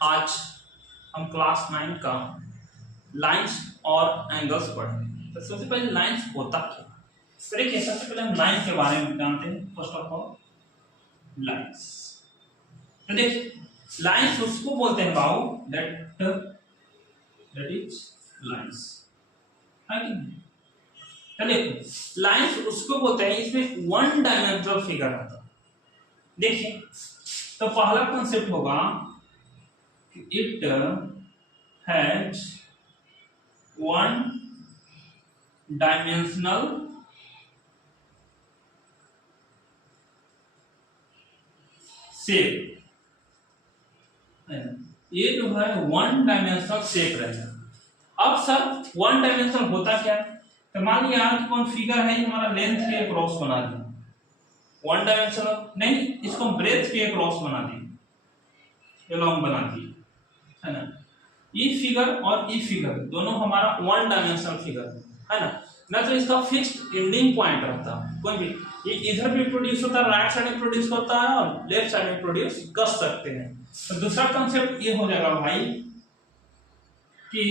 आज हम क्लास 9 का लाइंस और एंगल्स पढ़ेंगे। तो सबसे पहले लाइंस होता क्या? तो देखिए, सबसे पहले हम लाइन के बारे में जानते हैं। First of all lines. तो देखिए, लाइंस उसको बोलते हैं बाबू दैट इज लाइंस, है कि नहीं? तो देखो, लाइंस उसको बोलते हैं इसमें वन डायमेंशनल फिगर आता है। देखिए, तो पहला कॉन्सेप्ट होगा it has one dimensional shape. ये जो है वन डायमेंशनल शेप रहेगा। अब सर वन डायमेंशनल होता क्या? तो मान लिया यार कि कौन फिगर है हमारा लेंथ के अक्रॉस बना दिया, वन डायमेंशनल नहीं, इसको हम ब्रेथ के अक्रॉस बना दिए, लॉन्ग बना दिए, है ना। ई फिगर और ई फिगर दोनों हमारा वन डायमेंशनल फिगर है ना तो इसका फिक्स्ड एंडिंग पॉइंट रहता है। कोई भी ये इधर भी प्रोड्यूस होता है, राइट साइड में प्रोड्यूस होता है और लेफ्ट साइड में प्रोड्यूस कर सकते हैं। तो दूसरा कॉन्सेप्ट ये हो जाएगा भाई कि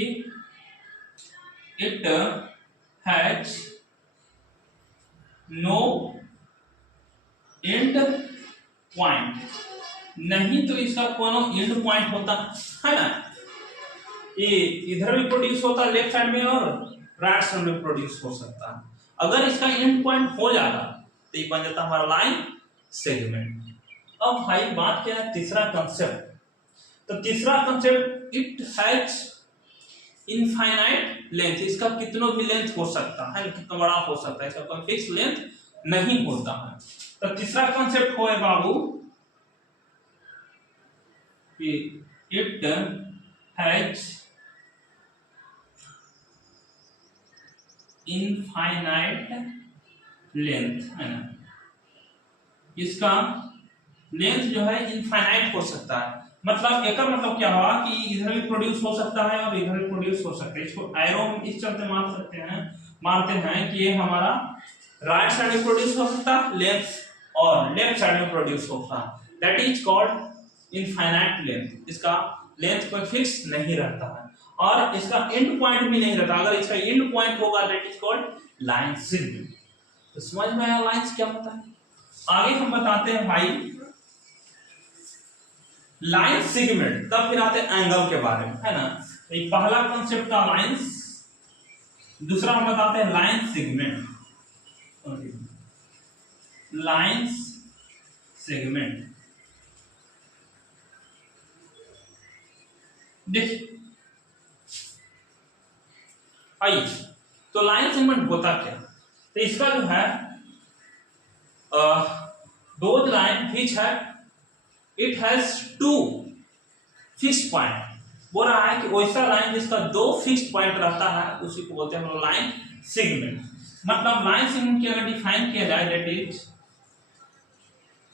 it has no end point. नहीं तो इसका कोनो एंड पॉइंट होता है ना। ये इधर भी प्रोड्यूस होता है लेफ्ट साइड में और राइट साइड में प्रोड्यूस हो सकता है। अगर इसका एंड पॉइंट हो जाता तो ये बन जाता हमारा लाइन सेगमेंट। अब भाई बात क्या है तीसरा कंसेप्ट। तो तीसरा concept it has infinite length. इसका कितना भी लेंथ हो सकता है, कितना बड़ा हो सकता है, इसका कोई फिक्स लेंथ नहीं होता है। तो तीसरा कंसेप्ट होए बाबू इट हैज इनफाइनाइट लेंथ, है ना। इसका लेंथ जो है इनफाइनाइट हो सकता है। मतलब एक मतलब क्या हुआ कि इधर भी प्रोड्यूस हो सकता है और इधर भी प्रोड्यूस हो सकता है। इसको एरो इस चलते मानते हैं कि ये हमारा राइट साइड में प्रोड्यूस हो सकता है लेंथ और लेफ्ट साइड में प्रोड्यूस होता है। That is called infinite length. इसका लेंथ कोई फिक्स नहीं रहता है और इसका एंड पॉइंट भी नहीं रहता। अगर इसका एंड पॉइंट होगा that is called line segment. तो समझ में आया लाइंस क्या होता है। आगे हम बताते हैं भाई लाइन सेगमेंट, तब फिर आते हैं एंगल के बारे में, है ना। एक पहला कॉन्सेप्ट था लाइंस, दूसरा हम बताते हैं लाइन सेगमेंट। लाइंस सेगमेंट देखिए आइए, तो लाइन सेगमेंट होता क्या? तो इसका जो है दो लाइन विच है it has two fixed point. बोल रहा है कि वैसा लाइन जिसका दो फिक्स्ड पॉइंट रहता है उसी को बोलते हैं लाइन सेगमेंट। मतलब लाइन सेगमेंट की अगर डिफाइन किया जाए दैट इज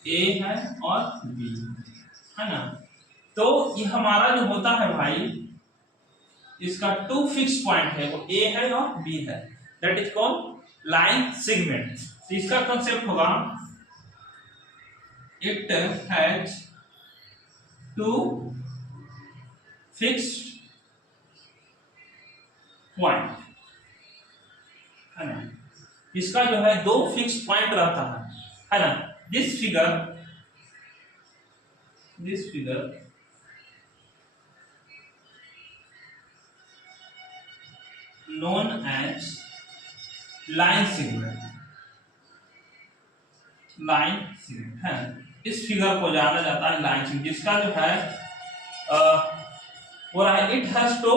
ए है और बी, है ना। तो ये हमारा जो होता है भाई इसका टू फिक्स पॉइंट है, वो ए है और बी है, that is called line segment. तो इसका कंसेप्ट होगा it has two fixed point, है ना। इसका जो है दो फिक्स पॉइंट रहता है ना। This figure known as line segment, है। इस फिगर को जाना जाता है लाइन सेगमेंट, जिसका जो है वो रहा है it has two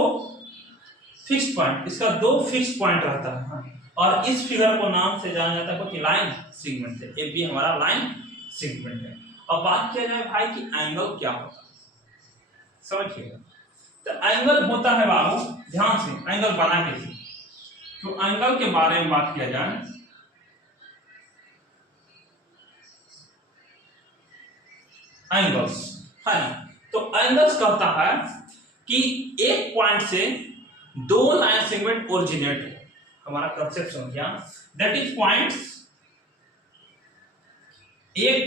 fix point. इसका दो फिक्स पॉइंट रहता है, हाँ। और इस फिगर को नाम से जाना जाता है कि लाइन सेगमेंट है। ये भी हमारा लाइन सेगमेंट है। अब बात किया जाए भाई कि एंगल क्या होता है, समझिएगा। तो एंगल होता है बाबू, ध्यान से एंगल बना के, तो एंगल के बारे में बात किया जाए एंगल्स, है ना। तो एंगल्स कहता है कि एक पॉइंट से दो लाइन सेगमेंट ओरिजिनेट हो। हमारा कंसेप्ट समझिए, दैट इज पॉइंट्स एक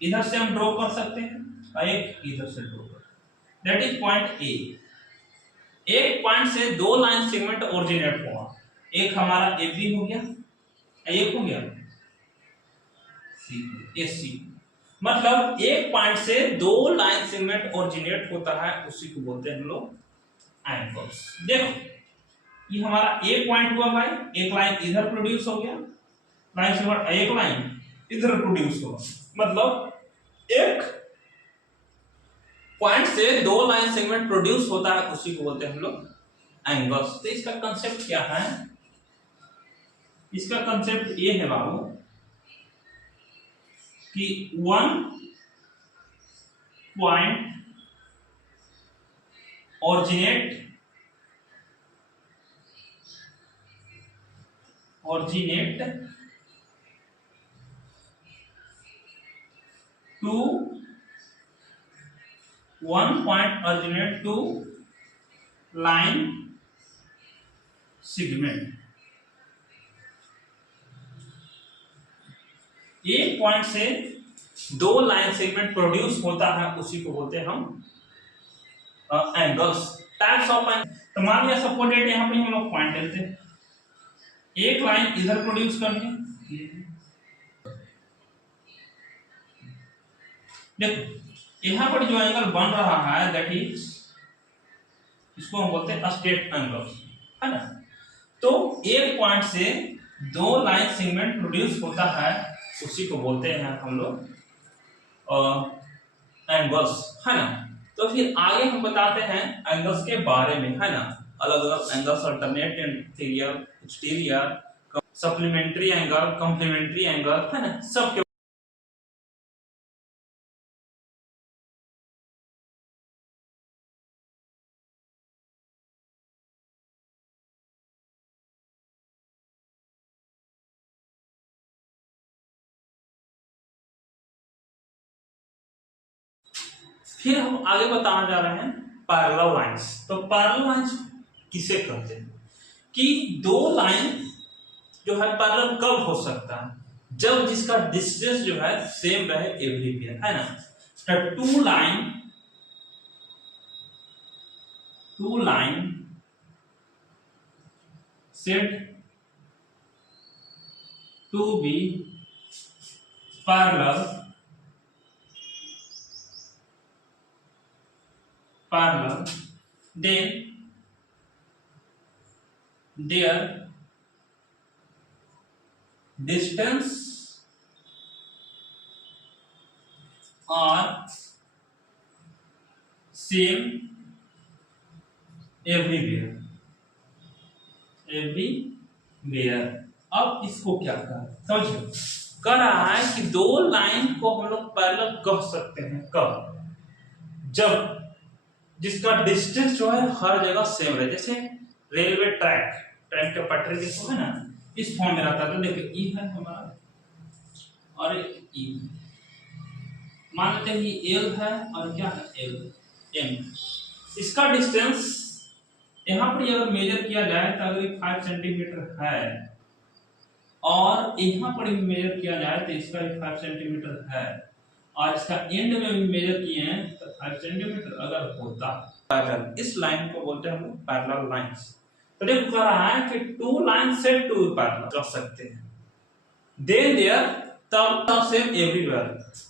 इधर से हम ड्रॉ कर सकते हैं और एक इधर से ड्रॉ कर, दैट इज पॉइंट ए। एक पॉइंट से दो लाइन सेगमेंट ओरिजिनेट हुआ, एक हमारा ए बी हो गया, एक हो गया सी, ए सी। मतलब एक पॉइंट से दो लाइन सेगमेंट ओरिजिनेट होता है, उसी को बोलते हैं हम लोग एंगल्स। देखो ये हमारा ए पॉइंट हुआ भाई, एक लाइन इधर प्रोड्यूस हो गया, लाइन सेगमेंट एक लाइन इधर प्रोड्यूस हुआ, मतलब एक पॉइंट से दो लाइन सेगमेंट प्रोड्यूस होता है, उसी को बोलते हैं हम लोग एंगल्स। तो इसका कंसेप्ट क्या है, इसका कंसेप्ट ये है बाबू कि one point originate to line segment। एक पॉइंट से दो लाइन सेगमेंट प्रोड्यूस होता है, उसी को बोलते हैं हम एंगल्स। टाइप्स ऑफ एंगल, तो मान लिया सपोर्टेड यहाँ पे हम लोग पॉइंट लेते हैं, एक लाइन इधर प्रोड्यूस करनी, देखो यहाँ पर जो एंगल बन रहा है दैट इज, इसको हम बोलते हैं स्ट्रेट एंगल, है ना। तो एक पॉइंट से दो लाइन सेगमेंट प्रोड्यूस होता है, उसी को बोलते हैं हम लोग एंगल्स, है ना। तो फिर आगे हम बताते हैं एंगल्स के बारे में, है ना। अलग अलग angles, alternate, interior, exterior, supplementary angle, complementary angle, है ना, सब के फिर हम आगे बताने जा रहे हैं पैरेलल लाइंस। तो पैरेलल लाइंस किसे कहते हैं, कि दो लाइन जो है पैरेलल कब हो सकता है, जब जिसका डिस्टेंस जो है सेम रहे एवरीवेयर, है ना। तो two line said to be parallel then their distance are same everywhere। अब इसको क्या समझो, कह रहा है कि दो लाइन को हम लोग पैरेलल कह सकते हैं कब, जब जिसका डिस्टेंस जो है हर जगह सेम रहे। जैसे रेलवे ट्रैक, ट्रेन के पटरी देखो, है ना, इस फॉर्म में रहता है। तो देखो ई है हमारा और ई, मान लेते हैं ये एल है और क्या है एल एम। इसका डिस्टेंस यहाँ पर अगर मेजर किया जाए तो अगर 5 सेंटीमीटर है, और यहाँ पर भी मेजर किया जाए तो इसका भी 5 सेंटीमीटर है, और इसका एंड में भी मेजर किए हैं तो 5 सेंटीमीटर अगर होता पैरेलल, इस लाइन को बोलते हैं हम लोग पैरेलल लाइंस। तो देखो कह रहा है कि two line said to parallel कर सकते हैं, देन देयर तब सेम एवरीवेयर,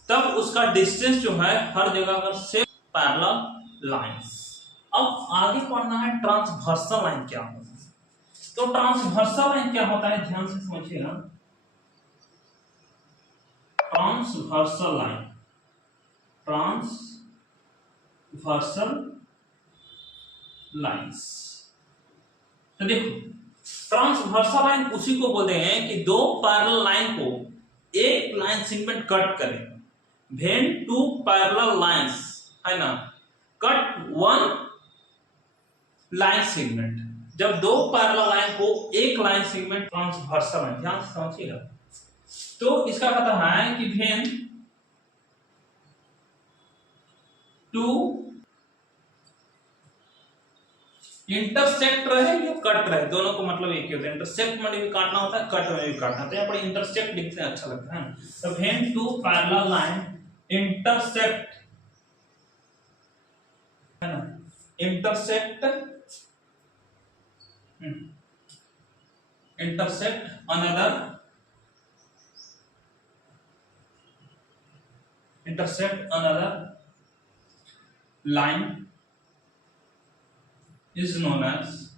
तब उसका डिस्टेंस जो है हर जगह अगर सेम पैरेलल लाइंस। अब आगे पढ़ना है ट्रांसवर्सल लाइन क्या होता है। तो ट्रांसवर्सल लाइन क्या होता है, ध्यान से समझिएगा। ट्रांसवर्सल लाइन, ट्रांसवर्सल लाइंस, तो देखो ट्रांसवर्सल लाइन उसी को बोलते हैं कि दो पैरेलल लाइन को एक लाइन सेगमेंट कट करें। व्हेन टू पैरेलल लाइंस, है ना, कट वन लाइन सेगमेंट, जब दो पैरेलल लाइन को एक लाइन सेगमेंट, ट्रांसवर्सल लाइन, ध्यान से समझिएगा। तो इसका कहता है कि व्हेन टू इंटरसेक्ट रहे या कट रहे, दोनों को मतलब एक ही होता है। इंटरसेक्ट में भी काटना होता है, कट में भी काटना होता है। यहाँ पर इंटरसेक्ट लिखते हैं अच्छा लगता है। तो when two parallel line intersect है ना, intersect intersect another line is known as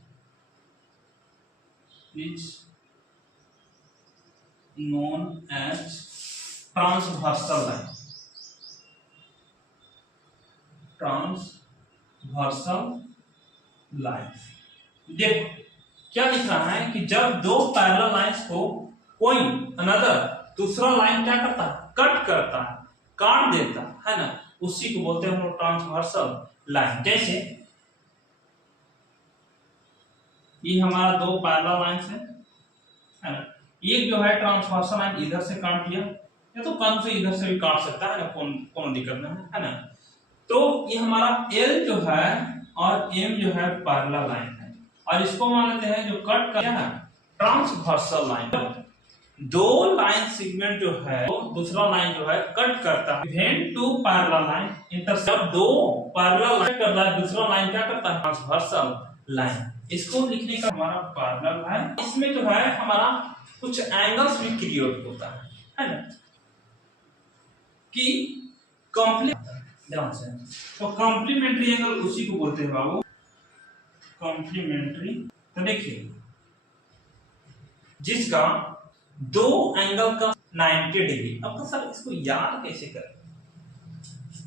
transversal line. Transversal line. देखो क्या लिख रहा है कि जब दो पैरेलल लाइंस को कोई अनदर दूसरा लाइन क्या करता है, कट करता है, काट देता है ना, उसी को बोलते हैं हम लोग ट्रांसवर्सल लाइन। जैसे ये हमारा दो पैरेलल लाइंस है ना, एक जो है ट्रांसवर्सल लाइन इधर से काट दिया, या तो कौन से इधर से भी काट सकता है ना, कौन दिक्कत नहीं है ना। तो ये हमारा L जो है और M जो है पैरेलल लाइन है, और इसको मान लेते हैं जो कट कर है ट्रांसवर्सल लाइन। दो लाइन सेगमेंट जो है तो दूसरा लाइन जो है कट करता है, event two parallel line intersect, दो पैरेलल लाइन कर रहा है, दूसरा लाइन क्या करता है, ट्रांसवर्सल लाइन। इसको लिखने का हमारा पैरेलल लाइन, इसमें जो है हमारा कुछ एंगल्स भी क्रिएट होता है ना, कि ध्यान से, तो कॉम्प्लीमेंट्री एंगल उसी को बोलते हैं बाबू, कॉम्प्लीमेंट्री। तो देखिए जिसका दो एंगल का 90 डिग्री। अब तो सर इसको याद कैसे करें,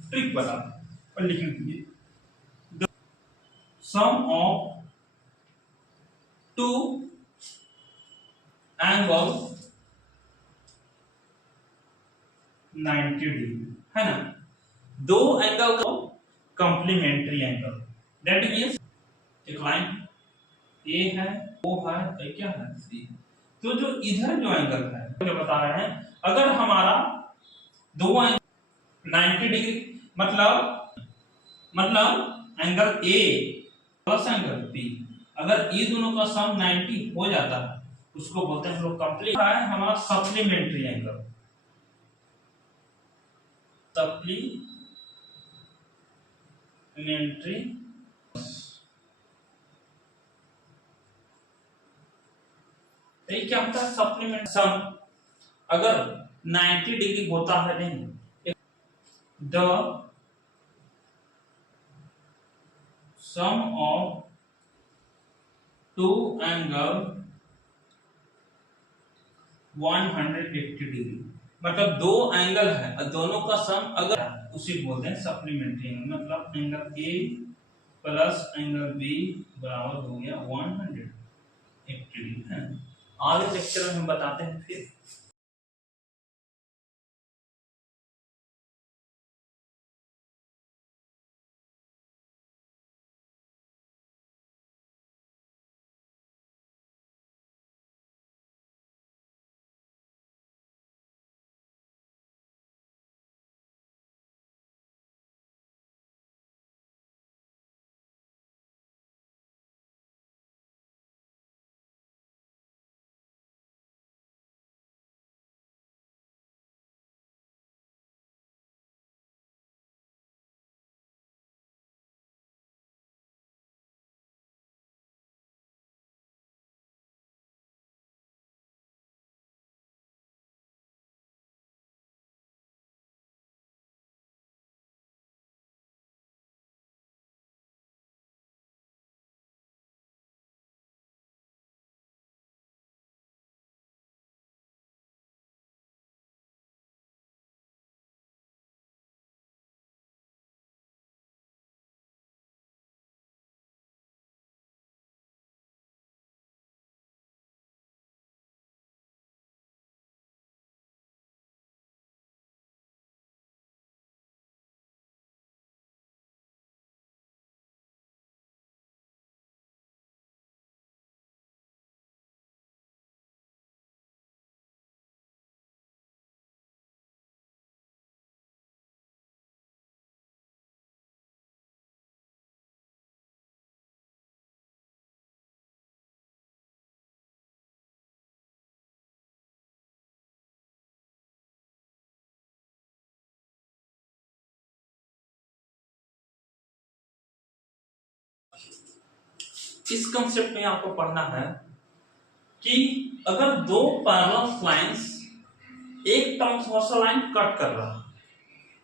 ट्रिक बता और लिखने के लिए, सम ऑफ टू एंगल 90 डिग्री है ना, दो एंगल को कॉम्प्लीमेंट्री एंगल, दैट मींस एक लाइन ए है, ओ है, और क्या है, सी। तो जो इधर जो एंगल है जो बता रहे हैं, अगर हमारा दो एंगल 90 डिग्री मतलब angle A plus angle B, अगर ये दोनों का सम 90 हो जाता है उसको बोलते हैं हम लोग कंप्लीट है हमारा सप्लीमेंट्री एंगल, सप्लीमेंट्री। तो ये क्या होता है, सप्लीमेंट सम अगर 90 डिग्री होता है नहीं, the sum of two angle 180 degree, मतलब दो एंगल है और दोनों का सम अगर उसी बोलते हैं सप्लीमेंट्री एंगल, मतलब angle A plus angle B बराबर हो गया 180 डिग्री है। आगे लेक्चर में हम बताते हैं फिर। इस कंसेप्ट में आपको पढ़ना है कि अगर दो पैरेलल लाइंस एक ट्रांसवर्सल लाइन कट कर रहा है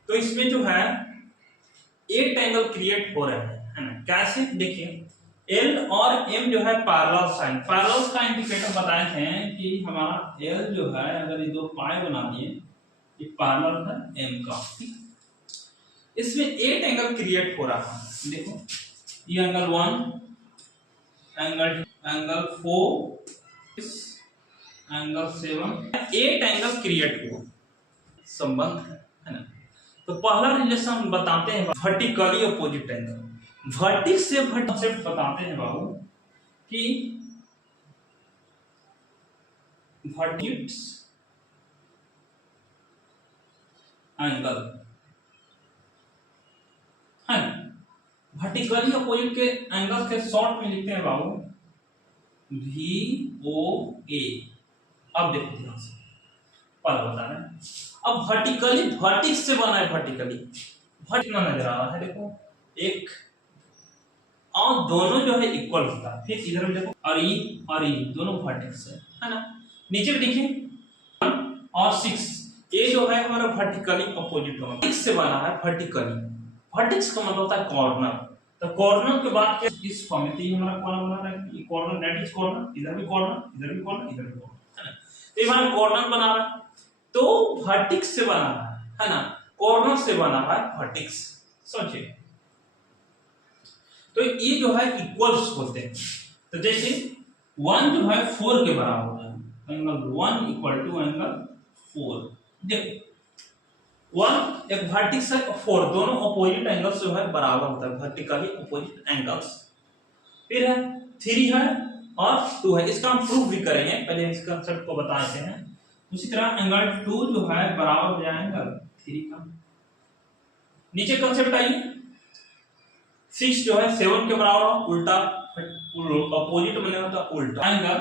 तो इसमें जो है 8 एंगल क्रिएट हो रहे हैं, है ना। कैसे, देखिए एल और एम जो है पैरेलल साइन, पैरेलल का इंडिकेटर बताए थे कि हमारा एल जो है अगर ये दो पाई बना दिए, ये पैरेलल है एम का, इसमें 8 एंगल क्रिएट हो रहा है। देखो ये angle 1, angle 4, angle 7, 8 angle create हुआ, संबंध है ना। तो पहला रिलेशन हम बताते हैं वर्टिकली अपोजिट एंगल, वर्टिक्स से कॉन्सेप्ट बताते हैं बाबू कि वर्टिक्स एंगल है, वर्टिकली अपोजिट के एंगल के शॉर्ट में लिखते हैं बाबू VOA। अब देखो ध्यान से, पल बता रहे हैं। अब वर्टिकली वर्टिक्स से बना है, वर्टिकली वर्टिकल नजर आ रहा है, देखो एक और दोनों जो है इक्वल होता है। फिर इधर भी देखो और ये दोनों वर्टिक्स है ना। नीचे भी देखिए और 6, ये जो है हमारा वर्टिकली अपोजिट होगा, 6 से बना है वर्टिकली। वर्टिक्स का मतलब होता है कॉर्नर, तो कॉर्नर के बाद के इस फॉर्म में तो ये हमारा कॉर्नर बना रहा है, ये कॉर्नर दैट इज कॉर्नर, इधर भी कॉर्नर, इधर भी कॉर्नर, इधर भी कॉर्नर, है ना। तो ये हमारा कॉर्नर बना रहा है, तो वर्टिक्स से बना है ना, कॉर्नर से बना है वर्टिक्स, सोचिए। तो ये जो है इक्वल्स होते हैं, तो जैसे 1 जो है 4 के बराबर होता है, एंगल 1 इक्वल टू एंगल 4। देखो 1 एक वर्टिक्स है, 4 दोनों अपोजिट एंगल्स जो है बराबर होता है, वर्टिकली अपोजिट एंगल्स। फिर है 3 है और 2 है, इसका हम प्रूफ भी करेंगे, पहले इस कांसेप्ट को बताते हैं। उसी तरह एंगल 2 जो है बराबर हो जाएगा एंगल 3 का। नीचे कांसेप्ट आइए, 6 जो है 7 के बराबर, उल्टा अपोजिट बनेगा तो उल्टा, एंगल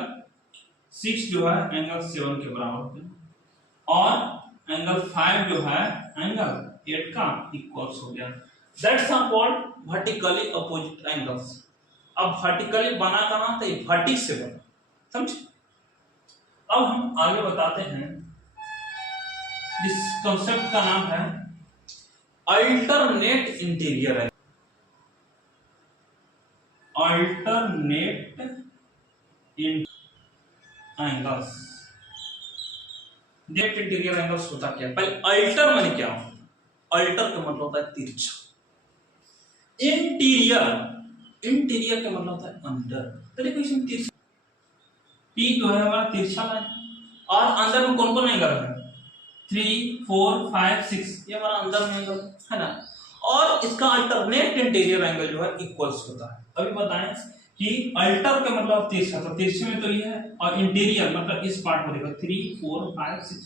6 जो है एंगल 7 के बराबर होता है, और एंगल 5 जो है एंगल 8 का इक्वल्स हो गया। That's are called vertically opposite angles. अब वर्टिकली बना कहां, तो ये वर्टिक्स से बना, समझे। अब हम आगे बताते हैं, इस कॉन्सेप्ट का नाम है alternate interior angle, alternate angles. Net interior angles होता क्या, पहले अल्टर माने क्या, अल्टर का मतलब होता है तिरछा, इंटीरियर का मतलब होता है अंदर। तो देखो इसमें तिरछा, P जो है हमारा तिरछा लाइन, और अंदर में कौन कौन एंगल है, 3, 4, 5, 6, ये हमारा अंदर में एंगल है ना। और इसका अल्टरनेट इंटीरियर एंगल जो है इक्वल्स होता है। अभी बताएं कि अल्टर का मतलब तिरछा, तो तिरछे में तो ये है, और इंटीरियर मतलब इस पार्ट को देखो 3, 4, 5, 6,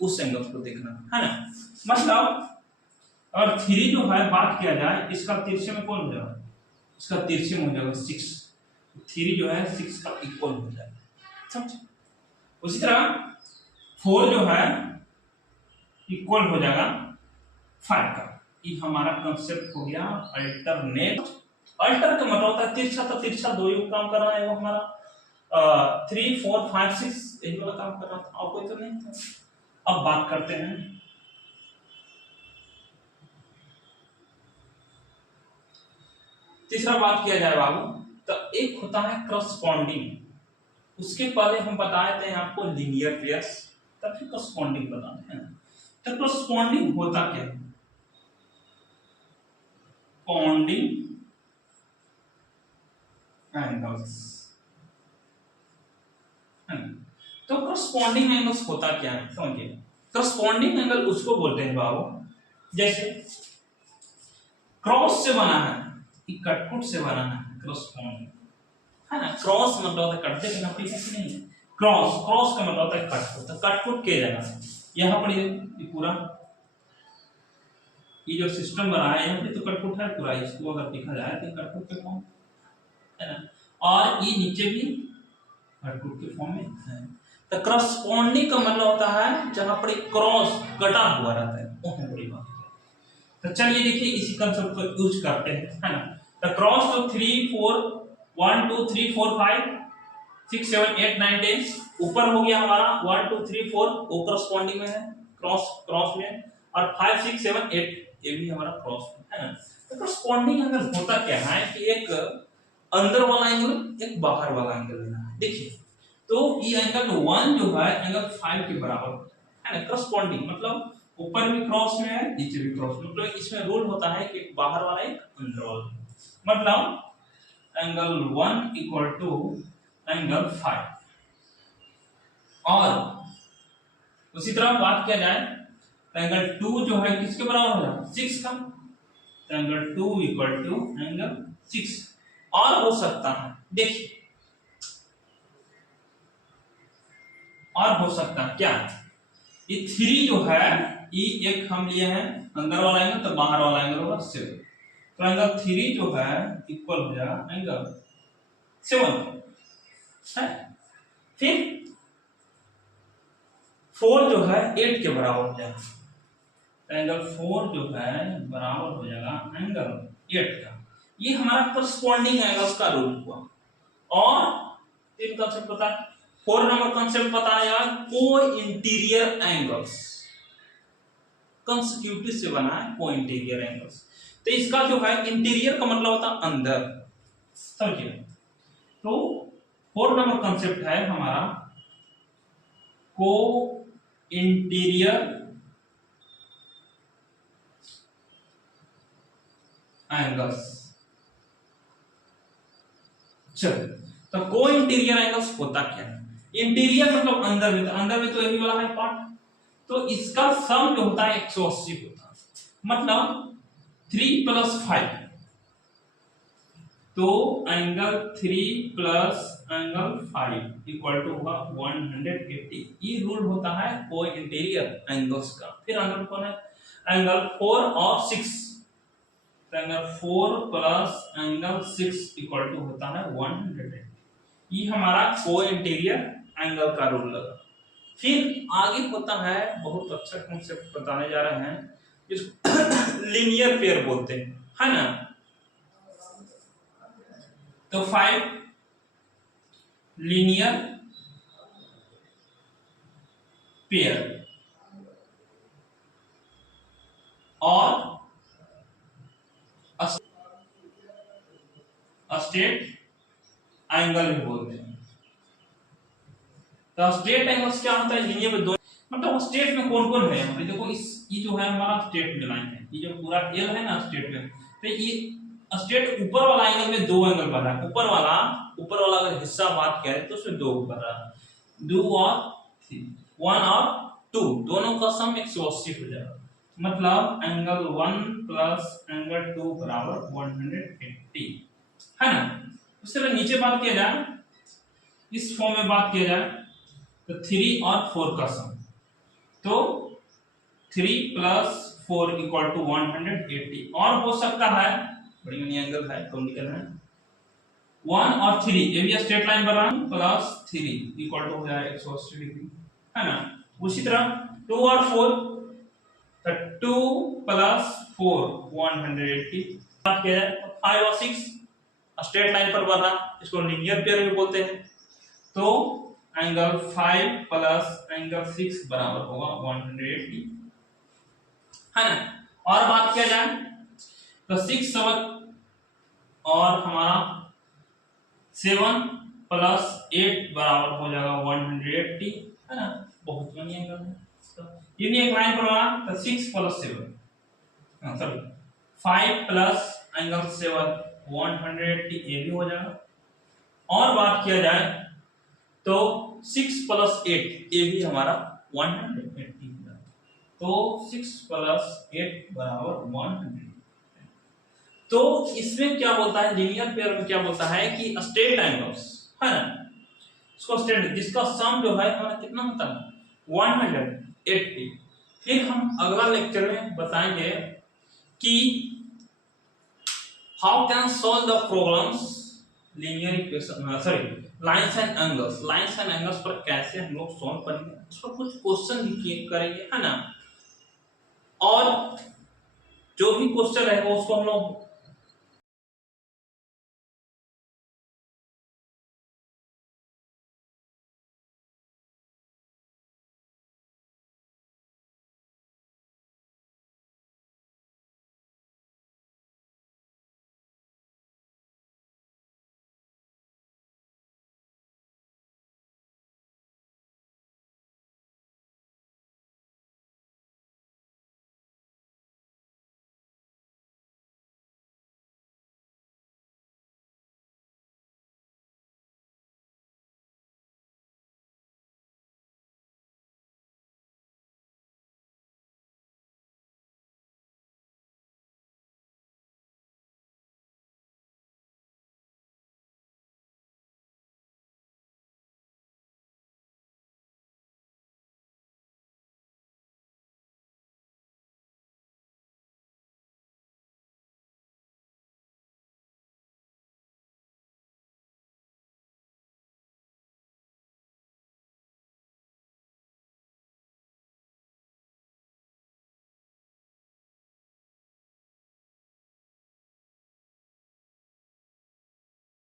उस एंगल को देखना है ना। मतलब और 3 जो है बात किया जाए, इसका तिरछे में कौन हो जाएगा, इसका तिरछे में हो जाएगा 6, 3 जो है 6 का इक्वल हो जाएगा, समझे। उसी तरह 4 जो है इक्वल हो जाएगा 5 का। ये हमारा कंसेप्ट हो गया अल्टरनेट। अल्टर का मतलब होता है तिरछा, तो तिरछा दो ही काम कर रहा है, वो हमारा 3, 4, 5, 6 यही वाला काम कर रहा था, और कोई तो नहीं था। अब बात करते हैं तीसरा, बात किया जाए बाबू, तो एक होता है करस्पॉन्डिंग, उसके पहले हम बताए थे आपको लीनियर पेयर्स, तब फिर करस्पॉन्डिंग बताते हैं। तो करस्पॉन्डिंग होता क्या है, करस्पॉन्डिंग एंगल्स, तो करस्पॉन्डिंग एंगल्स होता क्या है, समझिए। करस्पॉन्डिंग एंगल उसको बोलते हैं बाबू, जैसे क्रॉस से बना है, कटपुट से बना है, करस्पॉन्डिंग है ना। क्रॉस मतलब होता है कटते के नपी है कि नहीं, क्रॉस का मतलब होता है कटपुट, तो कटपुट के जगह यहाँ पर ये पूरा ये जो सिस्टम बना है, यहाँ पे तो कटपुट है पूरा, इसको अगर देखा जाए तो कटपुट के फॉर्म है ना, और ये नीचे भी कटपुट के फॉर्म में है। तो करस्पॉन्डिंग का मतलब होता है जहां पर क्रॉस कटा हुआ रहता है, वो है बड़ी बात। तो चलिए देखिए इसी कंसेप्ट को यूज करते हैं, है ना। द क्रॉस तो 3 4 1 2 3 4 5 6 7 8 9 10 ऊपर हो गया हमारा 1 2 3 4 वो करस्पॉन्डिंग में है क्रॉस क्रॉस में, और 5 6 7 8 ये भी हमारा क्रॉस में है ना। तो करस्पॉन्डिंग एंगल होता क्या है कि एक अंदर वाला एंगल एक बाहर वाला एंगल लेना है। देखिए तो ये एंगल 1 जो है एंगल 5 के बराबर है ना। करस्पॉन्डिंग मतलब ऊपर भी क्रॉस में है नीचे भी क्रॉस में, मतलब इसमें रूल होता है कि बाहर वाला एक अंदर वाला, मतलब एंगल 1 इक्वल टू एंगल 5। और उसी तरह बात किया जाए तो एंगल 2 जो है किसके बराबर हो जाएगा 6 का, तो एंगल 2 इक्वल टू एंगल 6। और हो सकता है देखिए, और हो सकता है क्या, ये 3 जो है ये एक हम लिए हैं अंदर वाला एंगल, तो बाहर वाला एंगल होगा 7, तो एंगल 3 जो है इक्वल हो जाएगा एंगल 7 है। फिर 4 जो है 8 के बराबर हो जाएगा, तो एंगल 4 जो है बराबर हो जाएगा एंगल 8 का। ये हमारा करस्पॉन्डिंग एंगल्स का रूल हुआ। और तीन कंसेप्ट पता है, 4 नंबर कंसेप्ट बताया को इंटीरियर एंगल्स, कंसेक्यूटिव से बना है को इंटीरियर एंगल्स। तो इसका जो है इंटीरियर का मतलब होता है अंदर, समझिए। तो 4 नंबर कंसेप्ट है हमारा को इंटीरियर एंगल्स। चलो तो को इंटीरियर एंगल्स होता क्या है, इंटीरियर मतलब अंदर में, तो अंदर में तो यही वाला है पार्ट, तो इसका सम जो होता है 180 होता है, मतलब 3 + 5, तो एंगल 3 + एंगल 5 इक्वल टू होगा 180। ये रूल होता है को इंटीरियर एंगल्स का। फिर अंदर कौन है एंगल 4 और 6, एंगल 4 + एंगल 6 इक्वल टू होता है 180। ये हमारा को इंटीरियर एंगल का रूल लगा। फिर आगे होता है बहुत अच्छा कॉन्सेप्ट बताने जा रहे हैं, इसको लीनियर पेयर बोलते हैं, है ना। तो 5 लीनियर पेयर और स्ट्रेट एंगल भी बोलते हैं। तो स्ट्रेट एंगल्स क्या होता है, लीनियर में दो, मतलब स्ट्रेट में कौन कौन है, मतलब देखो इस ये जो है हमारा स्ट्रेट में लाइन है, ये जो पूरा एल है ना स्ट्रेट में, तो ये स्ट्रेट ऊपर वाला एंगल में दो एंगल बन रहा है, ऊपर वाला अगर हिस्सा बात करें तो उसमें दो बन रहा है, 2 और 3, 1 और 2 दोनों का सम 180 हो जाएगा, मतलब एंगल 1 + एंगल 2 बराबर 180 है ना। उसके बाद नीचे बात किया जाए, इस फॉर्म में बात किया जाए तो 3 और 4 का सम, तो 3 + 4 इक्वल टू 180। और हो सकता है बड़ी मनी एंगल है कम निकलना है, 1 और 3 ये भी स्ट्रेट लाइन बना +3 इक्वल टू हो जाएगा 180 डिग्री है ना। उसी तरह 2 और 4, तो 2 + 4 180। बात किया जाए तो 5 और 6 स्ट्रेट लाइन पर बन रहा, इसको लीनियर पेयर भी बोलते हैं, तो एंगल 5 + एंगल 6 बराबर होगा 180 है ना। और बात किया जाए तो 6 7 और हमारा 7 + 8 बराबर हो जाएगा 180 है ना। बहुत बड़ी एंगल है, ये नहीं एक लाइन पर बना, तो 6 + 7 सॉरी 5 + एंगल 7 180 ये भी हो जाएगा। और बात किया जाए तो 6 + 8 ये भी हमारा 180 हो जाएगा, तो 6 + 8 बराबर 180। तो इसमें क्या बोलता है, लीनियर पेयर में क्या बोलता है कि स्ट्रेट एंगल्स है ना, इसको स्ट्रेट जिसका सम जो है हमारा कितना होता है 180। फिर हम अगला लेक्चर में बताएंगे कि how can solve the problems linear equation sorry lines and angles पर कैसे हम लोग सॉल्व करेंगे, उस पर कुछ क्वेश्चन भी करेंगे है ना। और जो भी क्वेश्चन रहेगा उसको हम लोग